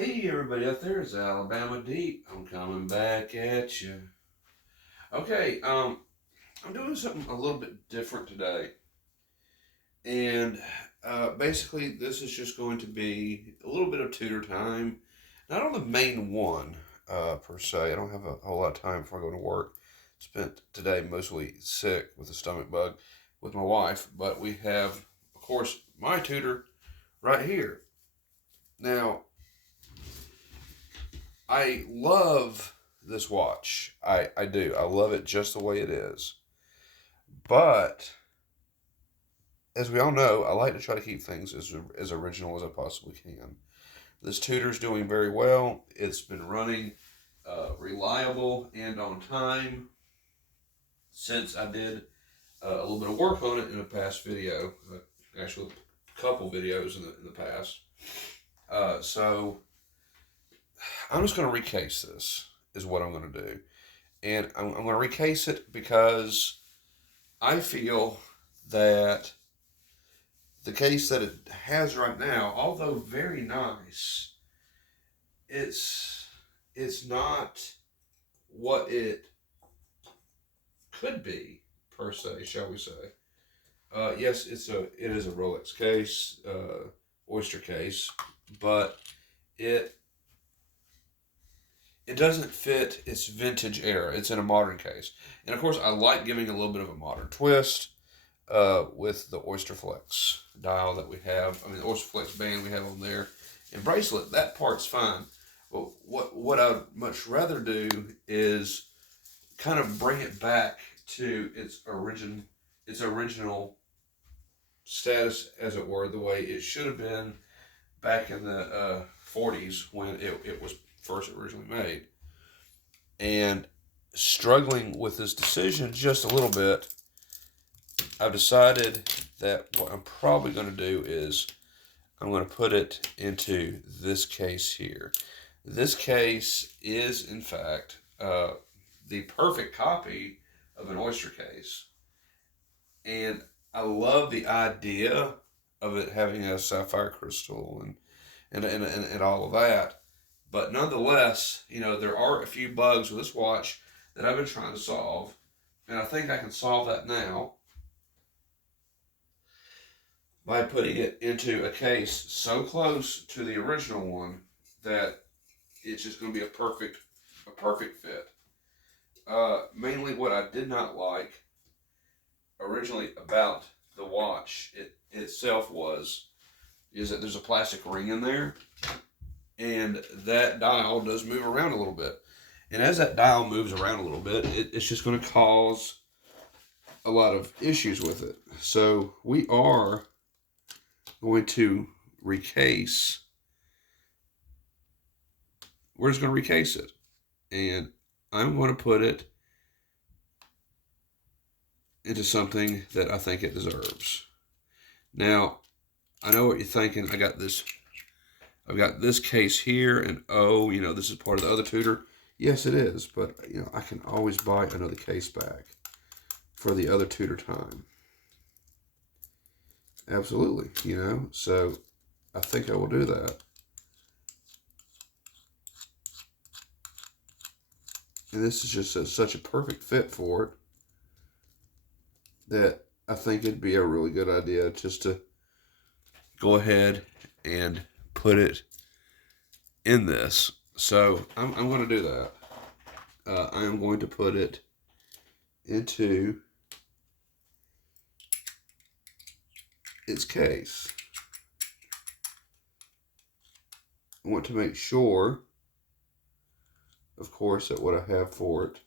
Hey everybody out there, it's Alabama Deep. I'm coming back at you. Okay, I'm doing something a little bit different today. And basically this is just going to be a little bit of tutor time. Not on the main one, per se. I don't have a whole lot of time before I go to work. Spent today mostly sick with a stomach bug with my wife, but we have, of course, my tutor right here. Now, I love this watch. I do. I love it just the way it is. But as we all know, I like to try to keep things as original as I possibly can. This tutor's doing very well. It's been running reliable and on time since I did a little bit of work on it in a past video. Actually, a couple videos in the past. So I'm just going to recase this, is what I'm going to do. And I'm going to recase it because I feel that the case that it has right now, although very nice, it's it's not what it could be per se, shall we say? Yes, it is a Rolex case, Oyster case, but it it doesn't fit its vintage era. It's in a modern case, and of course, I like giving a little bit of a modern twist with the Oyster Flex dial that we have. I mean, the Oyster Flex band we have on there, and bracelet. That part's fine. But what I'd much rather do is kind of bring it back to its original status, as it were, the way it should have been back in the 40s when it was first originally made. And struggling with this decision just a little bit, I've decided that what I'm probably going to do is I'm going to put it into this case here. This case is, in fact, the perfect copy of an Oyster case. And I love the idea of it having a sapphire crystal and all of that. But nonetheless, there are a few bugs with this watch that I've been trying to solve. And I think I can solve that now by putting it into a case so close to the original one that it's just going to be a perfect fit. Mainly, what I did not like originally about the watch itself is that there's a plastic ring in there, and that dial does move around a little bit. And as that dial moves around a little bit, it's just going to cause a lot of issues with it. So we are going to recase. We're just going to recase it, and I'm going to put it into something that I think it deserves. Now, I know what you're thinking. I've got this case here, and this is part of the other tutor. Yes, it is, but I can always buy another case back for the other tutor time. Absolutely, so I think I will do that. And this is just such a perfect fit for it that I think it'd be a really good idea just to go ahead and put it in this. So I'm going to do that. I am going to put it into its case. I want to make sure, of course, that what I have for it,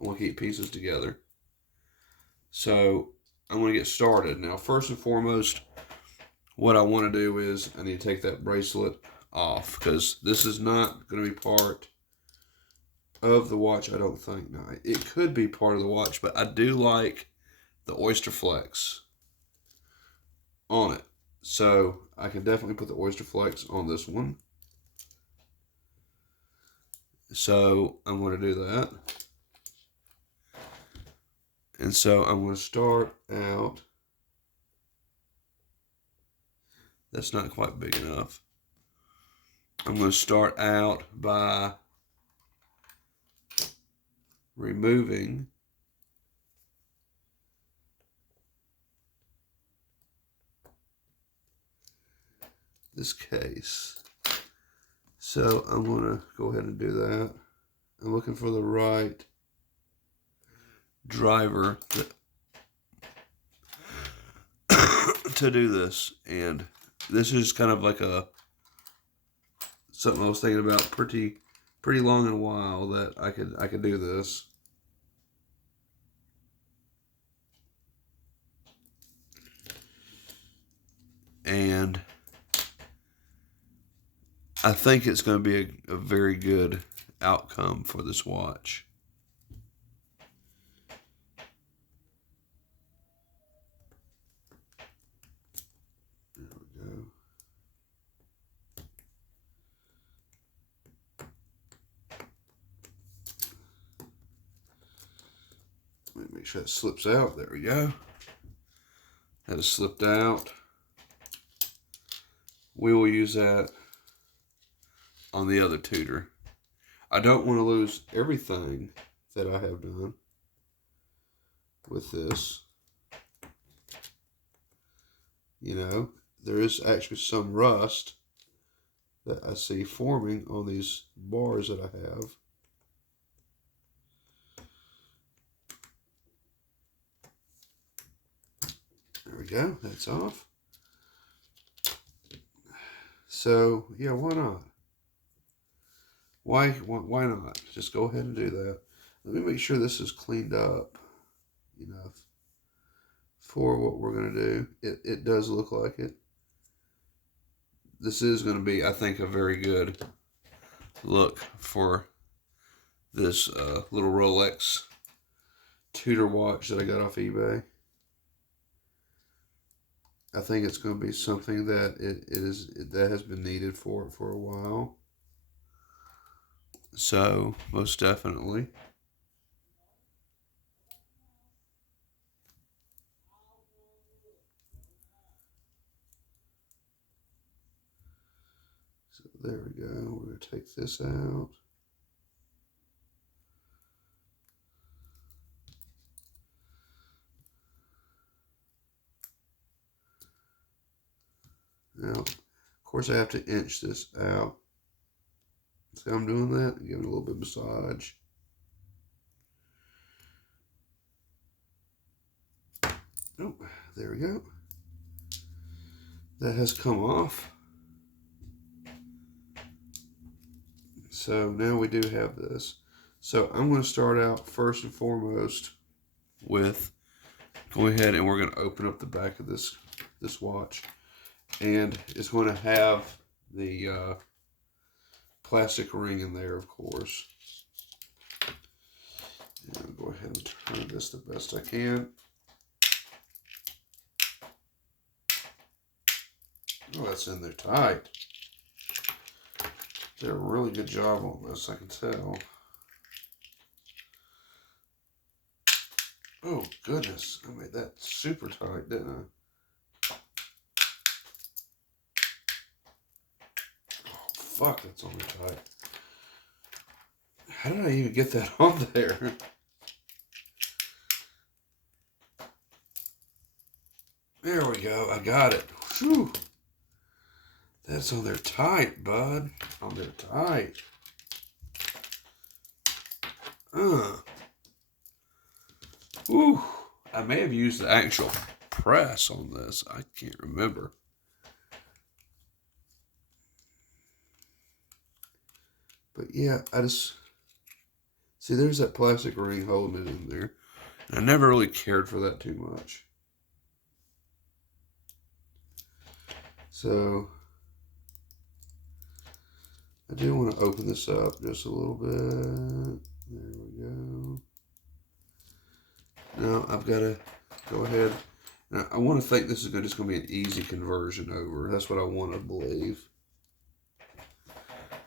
I want to keep pieces together. So I'm going to get started. Now, first and foremost, what I want to do is I need to take that bracelet off because this is not going to be part of the watch, I don't think. Now, it could be part of the watch, but I do like the Oyster Flex on it. So I can definitely put the Oyster Flex on this one. So I'm going to do that. And so I'm going to start out That's not quite big enough. I'm going to start out by removing this case. So I'm going to go ahead and do that. I'm looking for the right driver to do this, and this is kind of like something I was thinking about pretty long in a while, that I could do this. And I think it's going to be a very good outcome for this watch. There we go. Let me make sure that slips out. There we go. That has slipped out. We will use that on the other Tudor. I don't want to lose everything that I have done with this. You know, there is actually some rust that I see forming on these bars that I have. There we go, that's off. So, yeah, why not? Why not? Just go ahead and do that. Let me make sure this is cleaned up enough for what we're going to do. It does look like it. This is going to be, I think, a very good look for this little Rolex Tudor watch that I got off eBay. I think it's going to be something that that has been needed for a while. So, most definitely. So there we go. We're going to take this out. Now, of course, I have to inch this out. See how I'm doing that? Give it a little bit of massage. Oh, there we go. That has come off. So now we do have this. So I'm going to start out first and foremost with going ahead, and we're going to open up the back of this watch. And it's going to have the plastic ring in there, of course. And I'll go ahead and turn this the best I can. Oh, that's in there tight. Did a really good job on this, I can tell. Oh, goodness. I made that super tight, didn't I? Oh, fuck, that's on there tight. How did I even get that on there? There we go. I got it. Whew. That's on there tight, bud. On there tight. Ooh. I may have used the actual press on this. I can't remember. But yeah, I just... See, there's that plastic ring holding it in there. And I never really cared for that too much. So... I do want to open this up just a little bit. There we go. Now I've got to go ahead. Now, I want to think this is just going to be an easy conversion over. That's what I want to believe.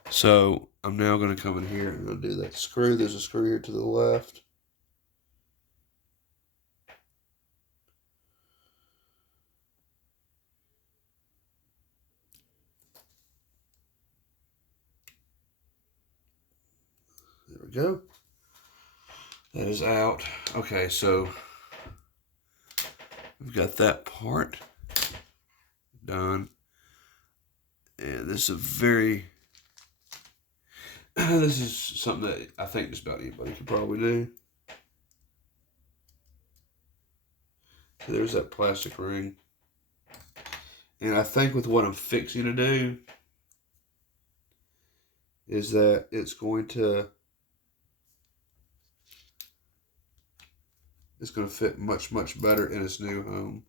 So I'm now going to come in here and I'm going to do that screw. There's a screw here to the left. go. That is out. Okay, so we've got that part done. And this is a very, this is something that I think just about anybody could probably do. So there's that plastic ring. And I think with what I'm fixing to do is that it's going to fit much, much better in its new home.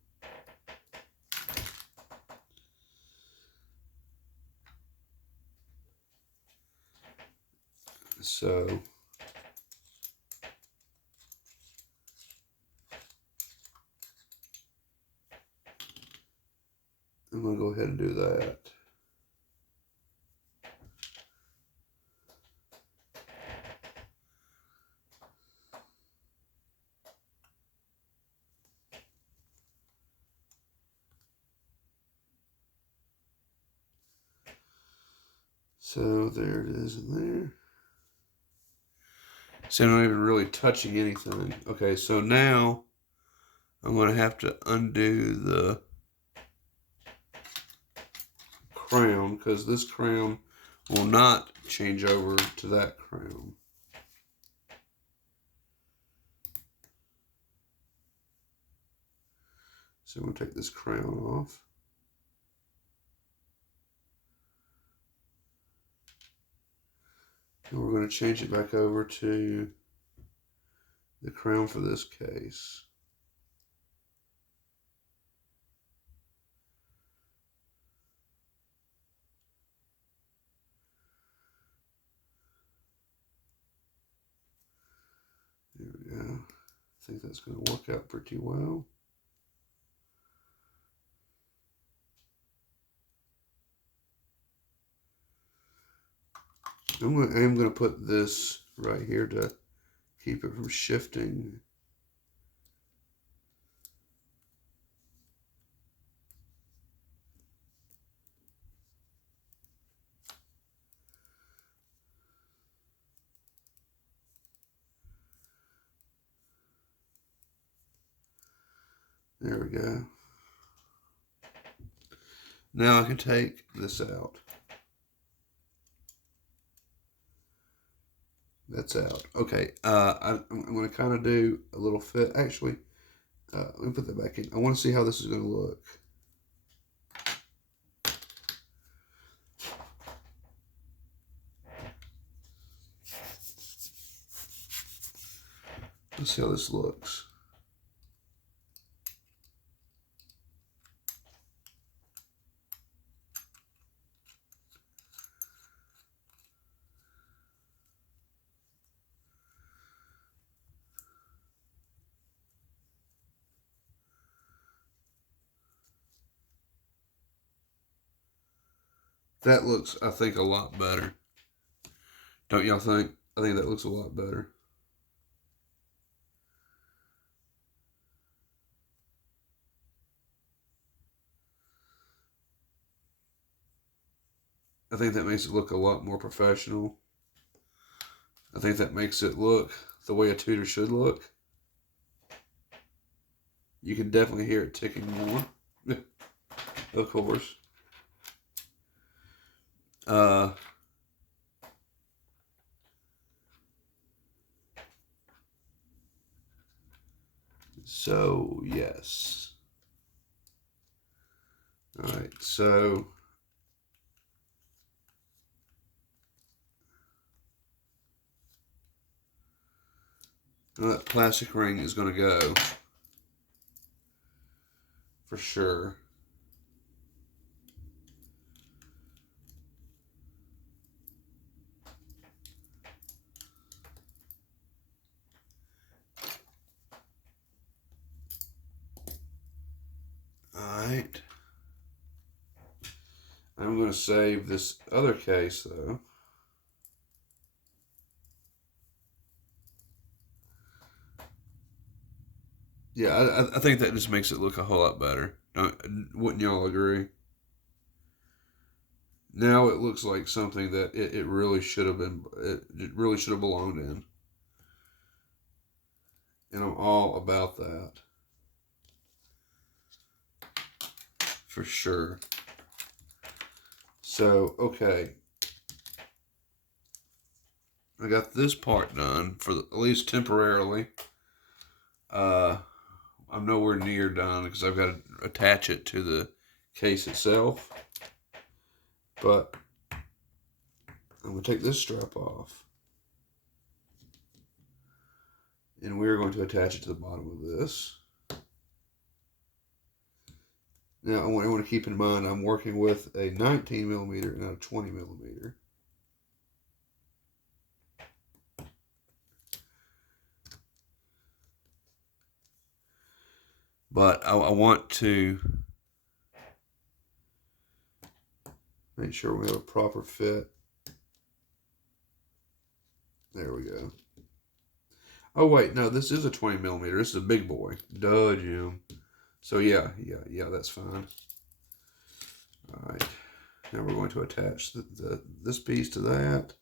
So I'm going to go ahead and do that. So there it is in there. So I'm not even really touching anything. Okay, so now I'm going to have to undo the crown because this crown will not change over to that crown. So I'm going to take this crown off. And we're going to change it back over to the crown for this case. There we go. I think that's going to work out pretty well. I'm going to put this right here to keep it from shifting. There we go. Now I can take this out. That's out. Okay, I'm going to kind of do a little fit. Actually, let me put that back in. I want to see how this is going to look. Let's see how this looks. That looks, I think, a lot better. Don't y'all think? I think that looks a lot better. I think that makes it look a lot more professional. I think that makes it look the way a Tudor should look. You can definitely hear it ticking more. Of course. So, yes. All right, so that plastic ring is going to go for sure. Alright. I'm going to save this other case, though. Yeah, I think that just makes it look a whole lot better. Wouldn't y'all agree? Now it looks like something that it really should have been, it really should have belonged in. And I'm all about that. For sure. So, okay. I got this part done for at least temporarily. I'm nowhere near done because I've got to attach it to the case itself. But I'm going to take this strap off. And we're going to attach it to the bottom of this. Now, I want to keep in mind I'm working with a 19 millimeter, not a 20 millimeter. But I want to make sure we have a proper fit. There we go. Oh, wait, no, this is a 20 millimeter. This is a big boy. Duh, Jim. So, yeah, that's fine. All right. Now we're going to attach this piece to that.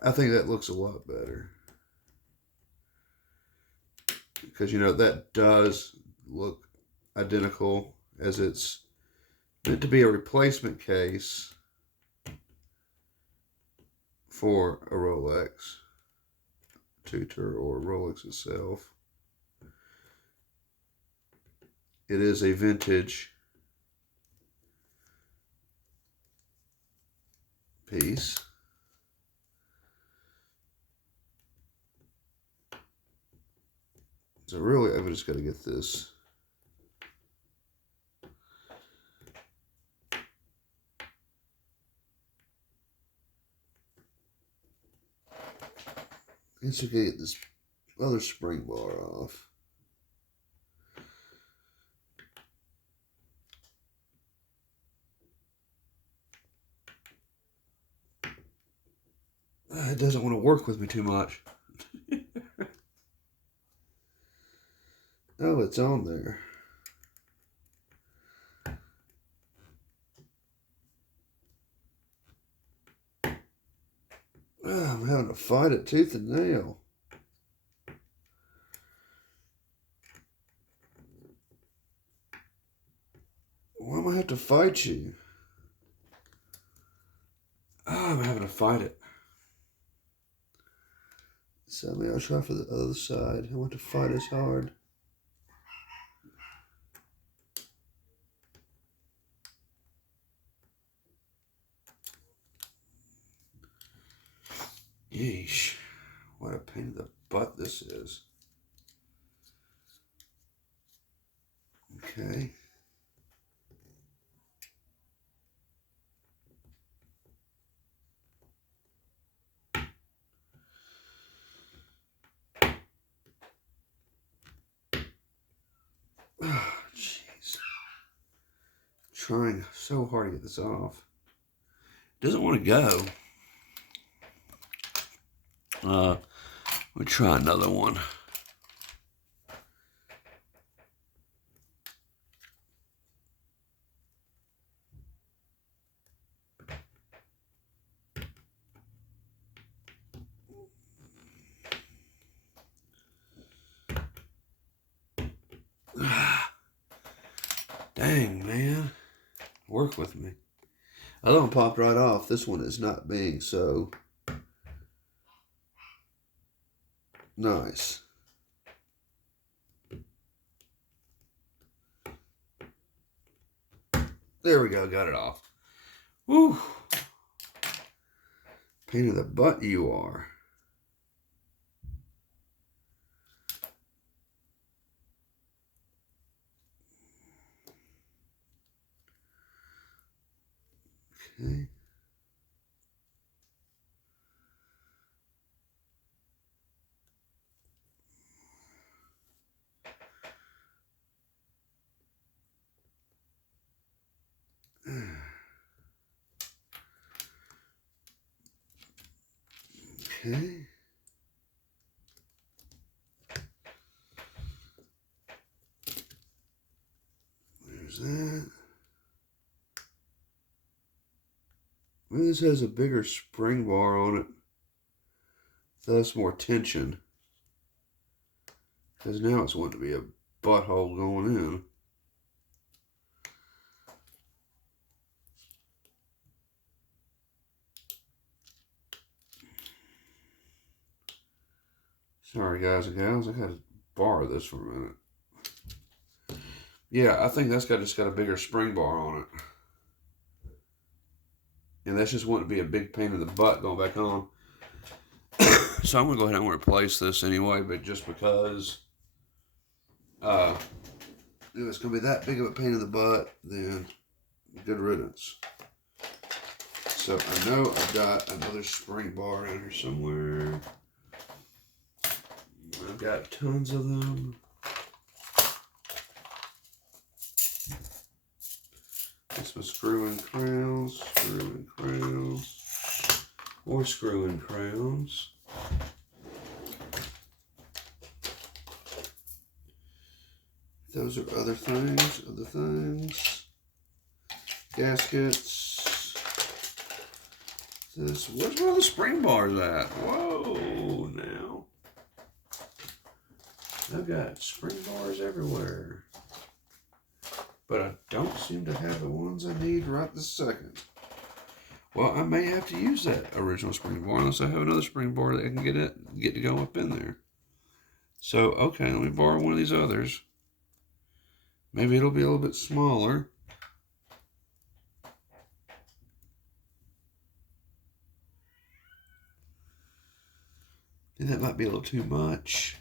I think that looks a lot better. Because, you know, that does look identical, as it's meant to be a replacement case for a Rolex tutor or Rolex itself. It is a vintage piece. So really, I've just got to get this. Let's get this other spring bar off. It doesn't want to work with me too much. Oh, it's on there. Oh, I'm having to fight it tooth and nail. Why am I have to fight you? Oh, I'm having to fight it. So maybe I'll try for the other side. I want to fight as hard. Yeesh. What a pain in the butt this is. Okay. Oh, jeez. Trying so hard to get this off. Doesn't want to go. We'll try another one. Dang, man. Work with me. Other one popped right off. This one is not being so nice. There we go. Got it off. Whew. Pain in the butt you are. Okay. Okay. Is that? Maybe this has a bigger spring bar on it. Thus more tension. Because now it's wanting to be a butthole going in. Sorry guys and gals, I gotta borrow this for a minute. Yeah, I think that's just got a bigger spring bar on it. And that's just wanting to be a big pain in the butt going back on. So I'm going to go ahead and replace this anyway, but just because if it's going to be that big of a pain in the butt, then good riddance. So I know I've got another spring bar in here somewhere. I've got tons of them. This was screw-in crowns, or screw-in crowns. Those are other things. Gaskets. Where's one of the spring bars at? Whoa, now. I've got spring bars everywhere. But I don't seem to have the ones I need right this second. Well, I may have to use that original spring bar unless I have another spring bar that I can get to go up in there. So, okay, let me borrow one of these others. Maybe it'll be a little bit smaller. And that might be a little too much.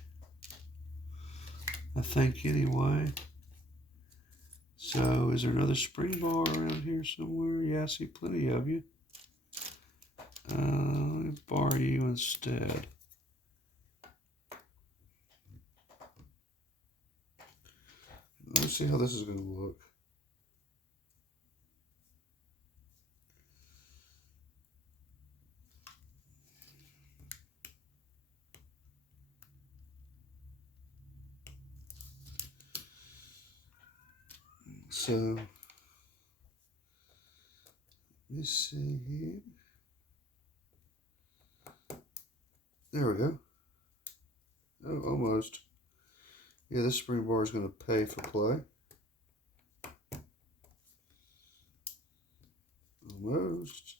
I think anyway. So, is there another spring bar around here somewhere? Yeah, I see plenty of you. Let me borrow you instead. Let's see how this is going to look. So, let's see here. There we go. Oh, almost. Yeah, this spring bar is going to pay for play. Almost.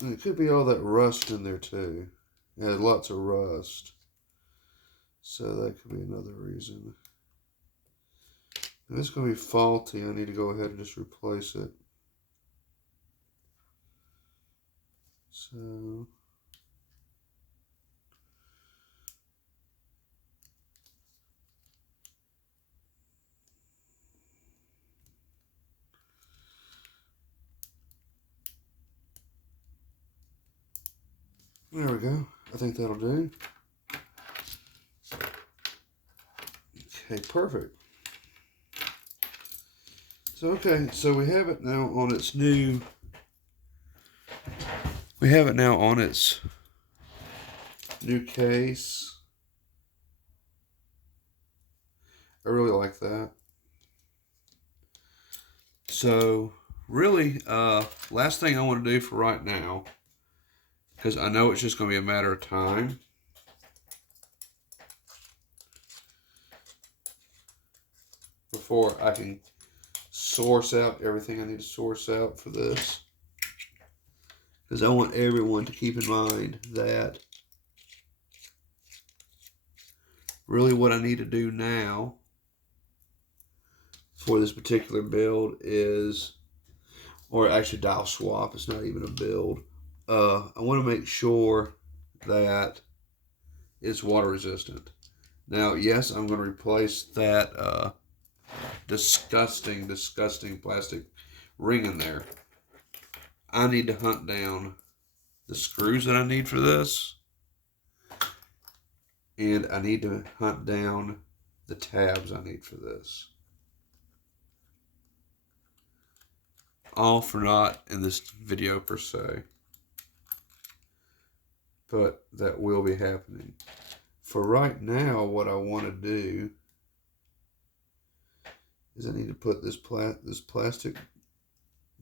And it could be all that rust in there too. It had lots of rust. So that could be another reason. If it's going to be faulty, I need to go ahead and just replace it. So... there we go. I think that'll do. Okay, perfect. So, okay, so we have it now on its new... We have it now on its new case. I really like that. So, really, last thing I want to do for right now, because I know it's just going to be a matter of time. Before I can source out everything I need to source out for this. Because I want everyone to keep in mind that really what I need to do now for this particular build is, or actually dial swap, it's not even a build. I want to make sure that it's water resistant. Now, yes, I'm going to replace that disgusting plastic ring in there. I need to hunt down the screws that I need for this. And I need to hunt down the tabs I need for this. All for naught in this video per se. But that will be happening. for right now, what I want to do is I need to put this plastic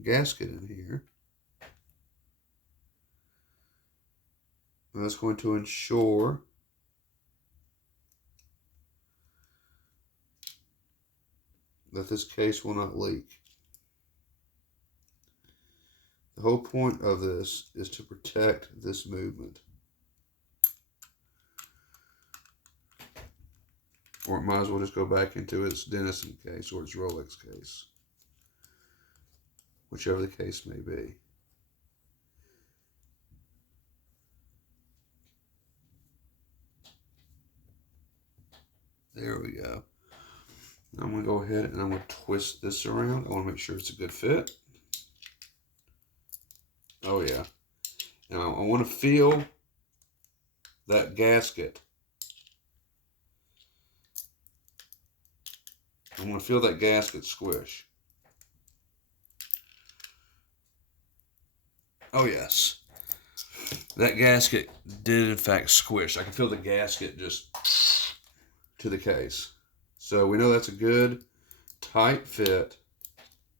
gasket in here. And that's going to ensure that this case will not leak. The whole point of this is to protect this movement. Or it might as well just go back into its Denison case or its Rolex case. Whichever the case may be. There we go. I'm going to go ahead and I'm going to twist this around. I want to make sure it's a good fit. Oh yeah. And I want to feel that gasket. I want to feel that gasket squish. Oh yes. That gasket did in fact squish. I can feel the gasket just to the case. So we know that's a good tight fit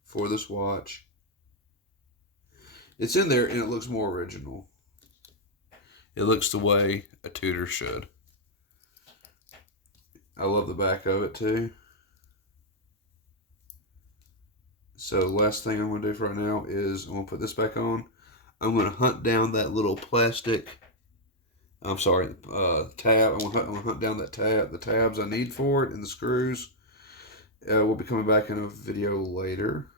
for this watch. It's in there and it looks more original. It looks the way a Tudor should. I love the back of it too. So last thing I'm going to do for right now is I'm going to put this back on. I'm going to hunt down that little plastic, tab. I'm going to hunt down that tab, the tabs I need for it and the screws. We'll be coming back in a video later.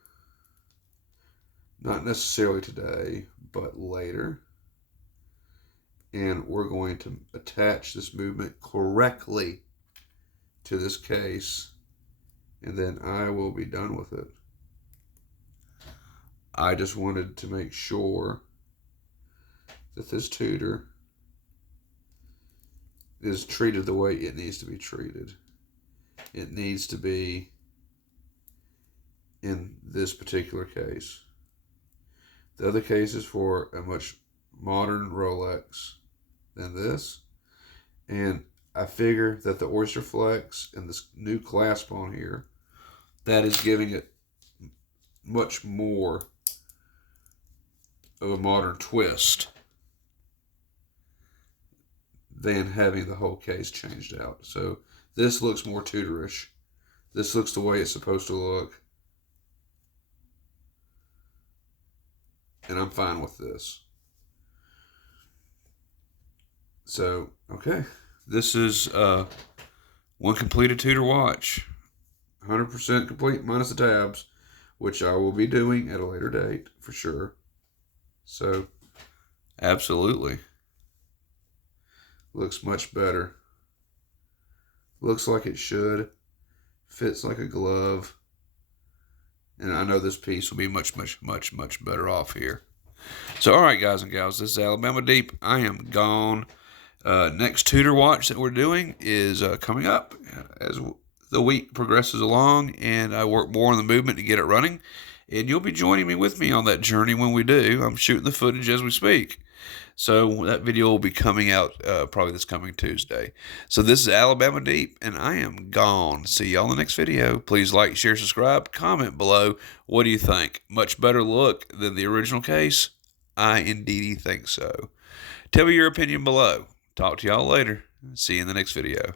Not necessarily today, but later. And we're going to attach this movement correctly to this case. And then I will be done with it. I just wanted to make sure that this Tudor is treated the way it needs to be treated. It needs to be in this particular case. The other case is for a much modern Rolex than this. And I figure that the Oyster Flex and this new clasp on here, that is giving it much more of a modern twist than having the whole case changed out. So this looks more Tudorish. This looks the way it's supposed to look. And I'm fine with this. So, okay. This is one completed Tudor watch. 100% complete minus the tabs, which I will be doing at a later date for sure. So, absolutely. Looks much better. Looks like it should. Fits like a glove. And I know this piece will be much better off here. So, all right, guys and gals, this is Alabama Deep. I am gone. Next Tudor watch that we're doing is coming up as the week progresses along, and I work more on the movement to get it running. And you'll be joining me with me on that journey when we do. I'm shooting the footage as we speak. So that video will be coming out probably this coming Tuesday. So this is Alabama Deep, and I am gone. See y'all in the next video. Please like, share, subscribe, comment below. What do you think? Much better look than the original case? I indeed think so. Tell me your opinion below. Talk to y'all later. See you in the next video.